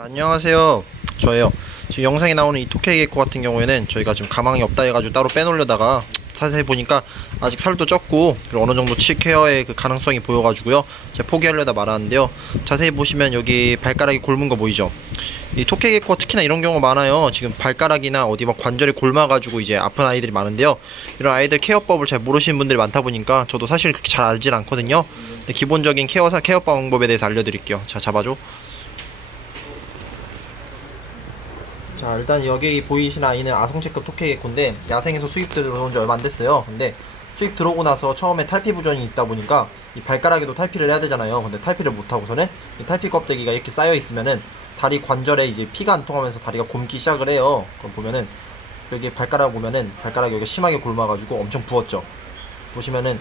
안녕하세요. 저예요. 지금 영상에 나오는 이 토케이 개코 같은 경우에는 저희가 지금 가망이 없다 해가지고 따로 빼놓으려다가 자세히 보니까 아직 살도 쪘고 그리고 어느 정도 칠케어의 그 가능성이 보여가지고요. 제가 포기하려다 말았는데요. 자세히 보시면 여기 발가락이 곪은 거 보이죠? 이 토케이 개코 특히나 이런 경우가 많아요. 지금 발가락이나 어디 막 관절이 곪아가지고 이제 아픈 아이들이 많은데요. 이런 아이들 케어법을 잘 모르시는 분들이 많다 보니까 저도 사실 그렇게 잘 알진 않거든요. 근데 기본적인 케어 케어 방법에 대해서 알려드릴게요. 자 잡아줘. 자 일단 여기 보이시는 아이는 아성체급 토케이 개코인데 야생에서 수입 들어온 지 얼마 안 됐어요. 근데 수입 들어오고 나서 처음에 탈피 부전이 있다 보니까 이 발가락에도 탈피를 해야 되잖아요. 근데 탈피를 못하고서는 이 탈피 껍데기가 이렇게 쌓여 있으면은 다리 관절에 이제 피가 안 통하면서 다리가 곪기 시작을 해요. 그럼 보면은 여기 발가락 보면은 발가락이 여기 심하게 곪아가지고 엄청 부었죠. 보시면은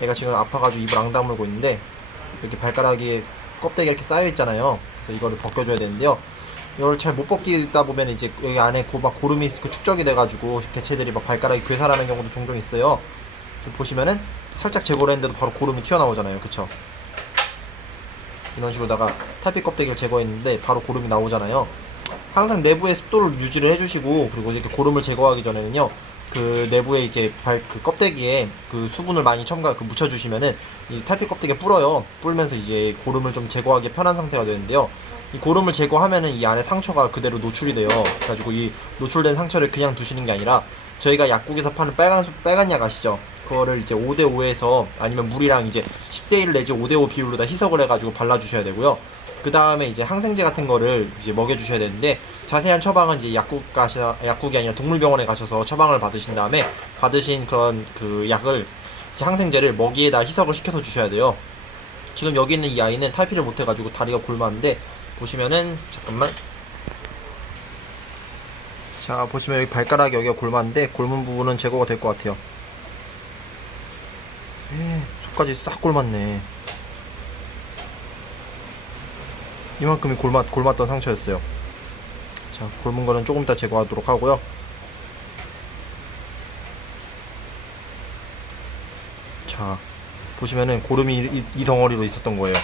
얘가 지금 아파가지고 입을 앙 다물고 있는데 여기 발가락이 껍데기 이렇게 쌓여 있잖아요. 그래서 이거를 벗겨줘야 되는데요 이걸 잘 못 벗기다 보면 이제 여기 안에 고, 막 고름이 그 축적이 돼가지고 개체들이 막 발가락이 괴살하는 경우도 종종 있어요. 보시면은 살짝 제거를 했는데도 바로 고름이 튀어나오잖아요. 그쵸? 이런 식으로다가 탈피 껍데기를 제거했는데 바로 고름이 나오잖아요. 항상 내부의 습도를 유지를 해주시고 그리고 이렇게 고름을 제거하기 전에는요. 그 내부에 이제 발그 껍데기에 그 수분을 많이 첨가 그 묻혀주시면은 이 탈피 껍데기가 불어요. 불면서 이제 고름을 좀 제거하기 편한 상태가 되는데요. 이 고름을 제거하면은 이 안에 상처가 그대로 노출이 돼요. 그래가지고 이 노출된 상처를 그냥 두시는 게 아니라 저희가 약국에서 파는 빨간 수- 빨간 약 아시죠? 그거를 이제 5대 5에서 아니면 물이랑 이제 10대 1 내지 5대 5 비율로 다 희석을 해가지고 발라주셔야 되고요. 그 다음에 이제 항생제 같은 거를 이제 먹여주셔야 되는데 자세한 처방은 이제 약국 가셔 약국이 아니라 동물병원에 가셔서 처방을 받으신 다음에 받으신 그런 그 약을 항생제를 먹이에다 희석을 시켜서 주셔야 돼요. 지금 여기 있는 이 아이는 탈피를 못해가지고 다리가 곪았는데 보시면은 잠깐만. 자 보시면 여기 발가락 여기가 곪았는데 곪은 부분은 제거가 될 것 같아요. 에 속까지 싹 곪았네. 이만큼이 곪았, 곪았던 상처였어요. 자 곪은 거는 조금 이따 제거하도록 하고요. 자 보시면은 고름이 이, 이 덩어리로 있었던 거예요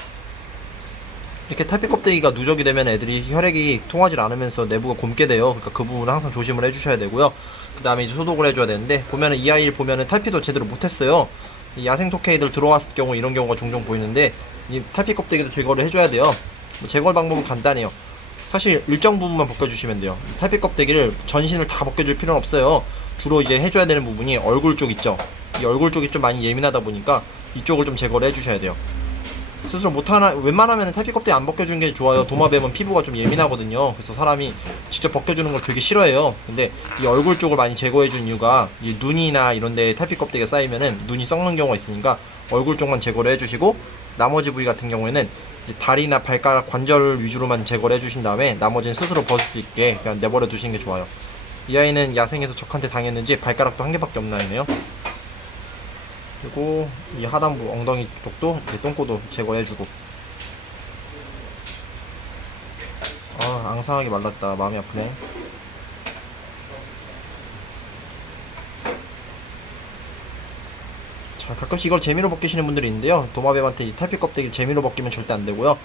이렇게 탈피 껍데기가 누적이 되면 애들이 혈액이 통하지 않으면서 내부가 곪게 돼요. 그러니까 그 부분은 항상 조심을 해주셔야 되고요. 그 다음에 이제 소독을 해줘야 되는데 보면은 이 아이를 보면은 탈피도 제대로 못했어요. 이 야생 토케이들 들어왔을 경우 이런 경우가 종종 보이는데 이 탈피 껍데기도 제거를 해줘야 돼요. 뭐 제거 방법은 간단해요. 사실 일정 부분만 벗겨주시면 돼요. 탈피 껍데기를 전신을 다 벗겨줄 필요는 없어요. 주로 이제 해줘야 되는 부분이 얼굴 쪽 있죠. 이 얼굴 쪽이 좀 많이 예민하다 보니까 이쪽을 좀 제거를 해주셔야 돼요. 스스로 못하나 웬만하면 탈피 껍데기 안 벗겨주는 게 좋아요. 도마뱀은 피부가 좀 예민하거든요. 그래서 사람이 직접 벗겨주는 걸 되게 싫어해요. 근데 이 얼굴 쪽을 많이 제거해 준 이유가 이 눈이나 이런 데 탈피 껍데기가 쌓이면은 눈이 썩는 경우가 있으니까 얼굴 쪽만 제거를 해주시고 나머지 부위 같은 경우에는 이제 다리나 발가락 관절 위주로만 제거를 해주신 다음에 나머지는 스스로 벗을 수 있게 그냥 내버려 두시는 게 좋아요. 이 아이는 야생에서 적한테 당했는지 발가락도 한 개밖에 없는 아이네요 그리고 이 하단부 엉덩이 쪽도 똥꼬도 제거해주고. 아 앙상하게 말랐다. 마음이 아프네. 자 가끔씩 이걸 재미로 벗기시는 분들이 있는데요. 도마뱀한테 이 탈피 껍데기를 재미로 벗기면 절대 안 되고요.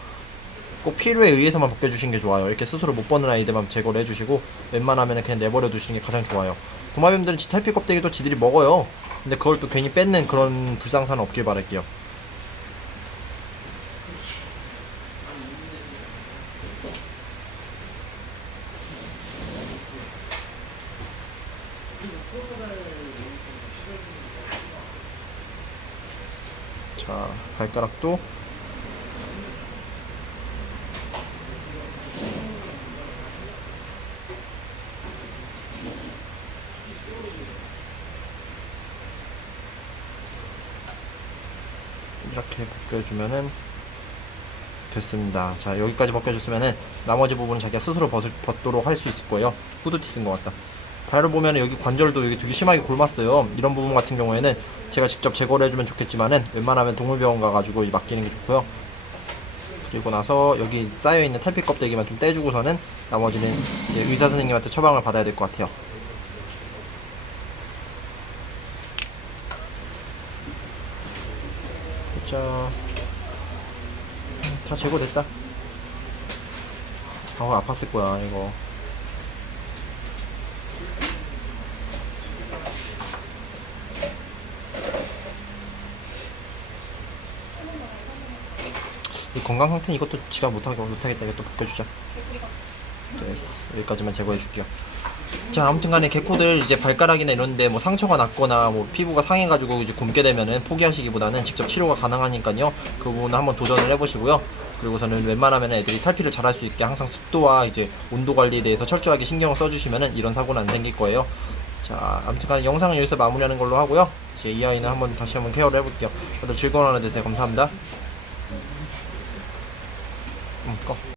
꼭 필요에 의해서만 벗겨주시는 게 좋아요. 이렇게 스스로 못 벗는 아이들만 제거를 해주시고 웬만하면 그냥 내버려 두시는 게 가장 좋아요. 도마뱀들은 지 탈피 껍데기도 지들이 먹어요 근데 그걸 또 괜히 뺏는 그런 불상사는 없길 바랄게요. 자, 발가락도 이렇게 벗겨주면은 됐습니다. 자 여기까지 벗겨줬으면은 나머지 부분은 자기가 스스로 벗을, 벗도록 할 수 있을 거예요. 후드티 쓴 것 같다. 발을 보면 여기 관절도 여기 되게 심하게 곪았어요. 이런 부분 같은 경우에는 제가 직접 제거를 해주면 좋겠지만은 웬만하면 동물병원 가가지고 맡기는 게 좋고요. 그리고 나서 여기 쌓여있는 탈피 껍데기만 좀 떼주고서는 나머지는 의사 선생님한테 처방을 받아야 될 것 같아요. 자, 다 제거됐다. 아 아팠을 거야 이거. 이 건강 상태는 이것도 지가 못하게 못하겠다. 또 벗겨주자. 됐어. 여기까지만 제거해 줄게요 자 아무튼 간에 개코들 이제 발가락이나 이런데 뭐 상처가 났거나 뭐 피부가 상해가지고 이제 굶게 되면은 포기하시기보다는 직접 치료가 가능하니까요. 그 부분은 한번 도전을 해보시고요. 그리고서는 웬만하면 애들이 탈피를 잘할 수 있게 항상 습도와 이제 온도 관리에 대해서 철저하게 신경을 써주시면은 이런 사고는 안 생길 거예요. 자 아무튼 간에 영상은 여기서 마무리하는 걸로 하고요. 이제 이 아이는 한번 다시 한번 케어를 해볼게요. 다들 즐거운 하루 되세요. 감사합니다. 음, 꺼.